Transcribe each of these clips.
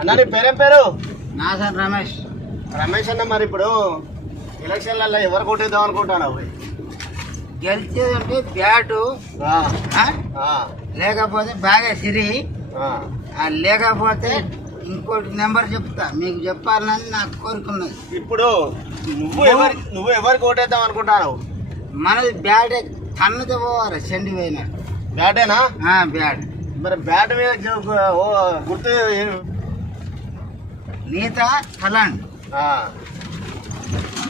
అన్న నీ పేరేం పేరు? నాసన్ రమేష్. రమేష్ అన్న, మరి ఇప్పుడు ఎలక్షన్లలో ఎవరు కొట్టేద్దాం అనుకుంటున్నావు? గెలిచేదంటే బ్యాటు, లేకపోతే బాగా సిరి, లేకపోతే ఇంకోటి నెంబర్ చెప్తా, మీకు చెప్పాలని నాకు కోరుకున్నది. ఇప్పుడు నువ్వు ఎవరికి కొట్టేద్దాం అనుకుంటున్నావు? మనది బ్యాటే, కన్నది పోవాలి చెండి పోయిన బ్యాటేనా? బ్యాట్. మరి బ్యాట్ మీద గుర్తు నీత కలాండ్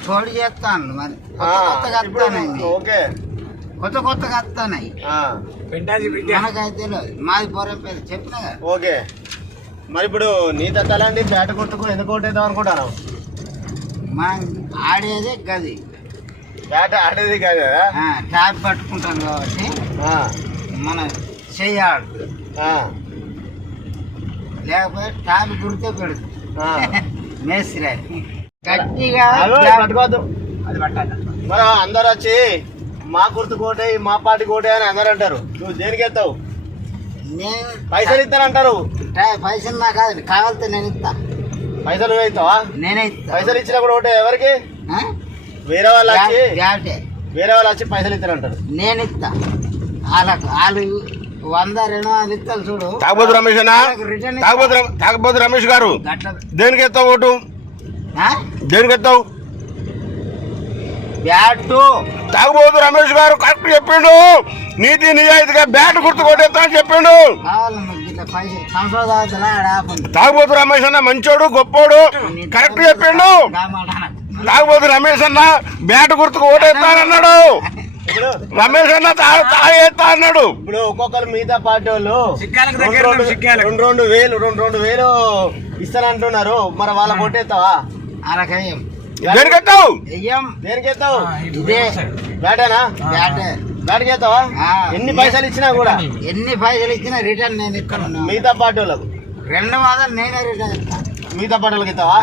తోడు చేస్తాను. మరి కొత్తగా వస్తాయి, ఓకే, కొత్తగా వస్తాయి. మనకైతే మాది పోరం పేరు చెప్పిన. ఓకే, మరి ఇప్పుడు నీత కలాండి బ్యాట్ గుర్తుకు ఎందుకు కొట్టేద్దాం అనుకుంటున్నావు? మనం ఆడేదే గది, బ్యాట్ ఆడేది కాదు కదా, ట్యాప్ పట్టుకుంటాం కాబట్టి మన చెయ్యాడు, లేకపోతే ట్యాప్ గుర్తే పెడుతుంది. మేస్త్రి గట్టిగా పట్టుకోవద్దు, అది పట్టాలి. మరి అందరు వచ్చి మా గుర్తు కోటే, మా పార్టీ కోటే అని అందరు అంటారు. నువ్వు దేనికి ఎత్తావు? నేను పైసలు ఇస్తానంటారు. పైసలు నాకు కాదు, కావాలితే నేను ఇస్తా. పైసలు నువ్వు ఇస్తావా? నేనే ఇస్తా. పైసలు ఇచ్చినా కూడా ఒకటే, ఎవరికి? వేరే వాళ్ళు వచ్చి పైసలు ఇస్తారంటారు. నేను ఇస్తా. వాళ్ళు 100-200 ఇస్తారు చూడు. తాగబోతు రమేష్ అన్న, తాగబోతు రమేష్ గారు, దేనికి ఎత్తావు ఓటు? దేనికి ఎత్తావు? బ్యాటు. తాగబోతు రమేష్ గారు కరెక్ట్ చెప్పిండు. నీతి నిజాయితీగా బ్యాట్ గుర్తు కొట్టేస్తా అని చెప్పిండు. తాగబోతు రమేష్ అన్న మంచోడు, గొప్పోడు, కరెక్ట్ చెప్పిండు. తాగబోతు రమేష్ అన్న బ్యాట్ గుర్తుకు ఓటేస్తానన్నాడు. రమేష్ అన్న తాగేస్తా అన్నాడు. ఇప్పుడు ఒక్కొక్కరు మిగతా పార్టీ వాళ్ళు 2,000 ఇస్తానంటున్నారు. మరి వాళ్ళ కొట్టేస్తావా? దేనికెత్తావు? దేనికెత్తావు? బ్యాటేనా? బ్యాట్కి ఎత్తావా? ఎన్ని పైసలు ఇచ్చినా కూడా, ఎన్ని పైసలు ఇచ్చినా రిటర్న్ నేను ఇస్తాను. మిగతా పార్టీ వాళ్ళకు 200 నేనే రిటర్న్ ఇస్తాను. మిగతా పార్టీ వాళ్ళకి ఇస్తావా?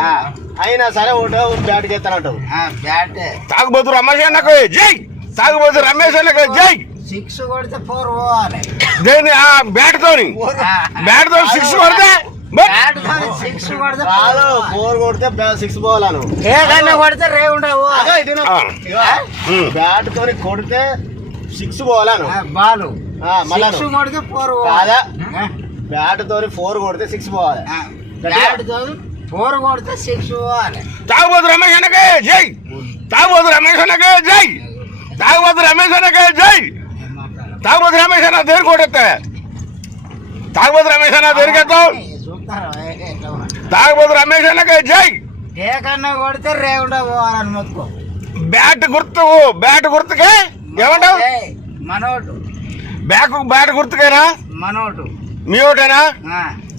అయినా సరే ఓటు బ్యాట్కి ఎత్తానంటావు. బ్యాటే. తాగబోతు రమేష్ అన్నకు జై, తాగబోతు రమేష్ అన్నకు జై. 6 కొడితే 4 పోవాలి. దేని? బ్యాట్ తోని 6 కొడితే 6 కొడితే 4 కొడితే 6 పోవాలను. కొడితే రే ఉండవు. బ్యాట్ తోని కొడితే 6 పోవాలను. బాలు మళ్ళా 6 కొడితే 4 కాదా? బ్యాట్ తోని 4 కొడితే 6 పోవాలి. బ్యాట్ తోని 4 కొడితే 6 పోవాలి. తాగబోతు రమేష్ అన్నకే జై, తాగబోతు రమేష్ అన్నకే జై, తాగబోతు రమేష్ అన్నకే జై. తాగబోతు రమేష్ అన్న దేనికి కొట్టేస్తా? తాగబోతు రమేష్ అన్న దేనికి ఎత్తావు? తాగబోతు రమేష్ అన్నకే జై. ఏకన్నా కొడితే రేకుండా పోవాలని మొత్తుకో. బ్యాట్ గుర్తుకే ఏమంటావు? మనోటు బ్యాట్ గుర్తుకేనా? మనోటు మీ ఓటేనా?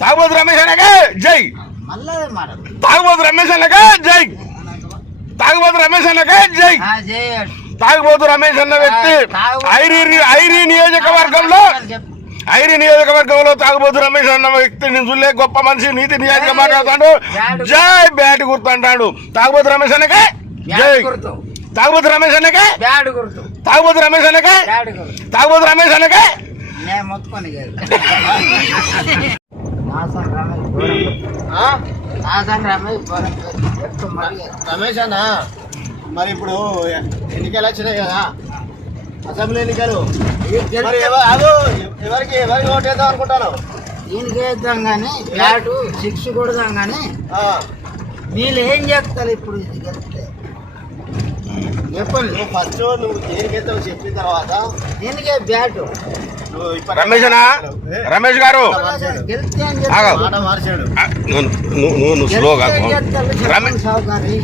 తాగబోతు రమేష్ అన్నకే జై. మళ్ళీ మాట తాగబోతు రమేష్ అన్నకే జై, తాగబోతు రమేష్ అన్నకే జై. తాగబోతు రమేష్ అన్న వ్యక్తి ఐరీ నియోజకవర్గంలో తాగబోతు రమేష్ అన్న వ్యక్తి నిజులే గొప్ప మనిషి, నీతి నియోజక మాట్లాడుతాడు. జై బ్యాట్ గుర్తు అంటాడు. తాగబోతు రమేష్ అన్నకే జై, తాగబోతు రమేష్ అన్నకే, తాగబోతు రమేష్ అన్నకే, తాగబోతు రమేష్ అన్నకే. రమేష్ అన్న, మరి ఇప్పుడు ఎన్నికలు వచ్చినాయి కదా, అసెంబ్లీ ఎన్నికలు. ఎవరికి ఓటేద్దాం అనుకుంటాను? దీనికి వేద్దాం కానీ బ్యాటు 6 కొడదాం కానీ వీళ్ళు ఏం చేస్తారు ఇప్పుడు? ఇది గెలిస్తే చెప్పండి. ఫస్ట్ నువ్వు దేనికైతే చెప్పిన తర్వాత దీనికే బ్యాటు. రమేష్ గారు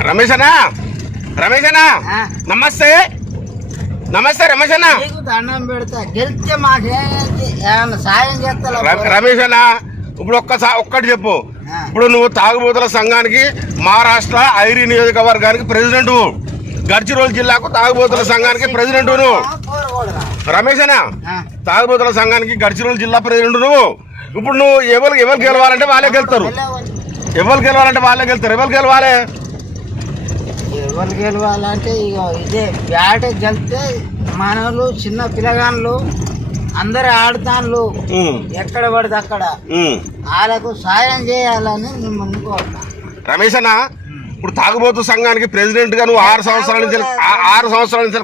రమేష్ అన్నా నమస్తే. నమస్తే రమేష్ అన్న. దండం పెడతా, గెలిస్తే మాకు సాయం చేస్తా. రమేష్ అన్న, ఇప్పుడు ఒక్కటి చెప్పు. ఇప్పుడు నువ్వు తాగుబోతుల సంఘానికి మహారాష్ట్ర ఐరీ నియోజకవర్గానికి ప్రెసిడెంట్, గడ్చిరోల్ జిల్లాకు తాగుబోతుల సంఘానికి ప్రెసిడెంట్ నువ్వు. రమేష్ అన్న, తాగుబోతుల సంఘానికి గడ్చిరోల్ జిల్లా ప్రెసిడెంట్ నువ్వు. ఇప్పుడు నువ్వు ఎవరు గెలవాలంటే వాళ్ళే గెలుతారు. ఎవరు గెలవాలి? ఎవరు గెలవాలంటే ఇక ఇదే బ్యాట్ గెలిస్తే మనలు చిన్న పిల్లగాళ్ళు అందరు ఆడుతాన్లు ఉమ్, ఎక్కడ పడితే అక్కడ ఉమ్. వాళ్ళకు సాయం చేయాలని మిమ్మల్ని కోరుతా. రమేష్ అన్న, ఇప్పుడు తాగుబోతు సంఘానికి ప్రెసిడెంట్ గా నువ్వు 6 సంవత్సరాల నుంచి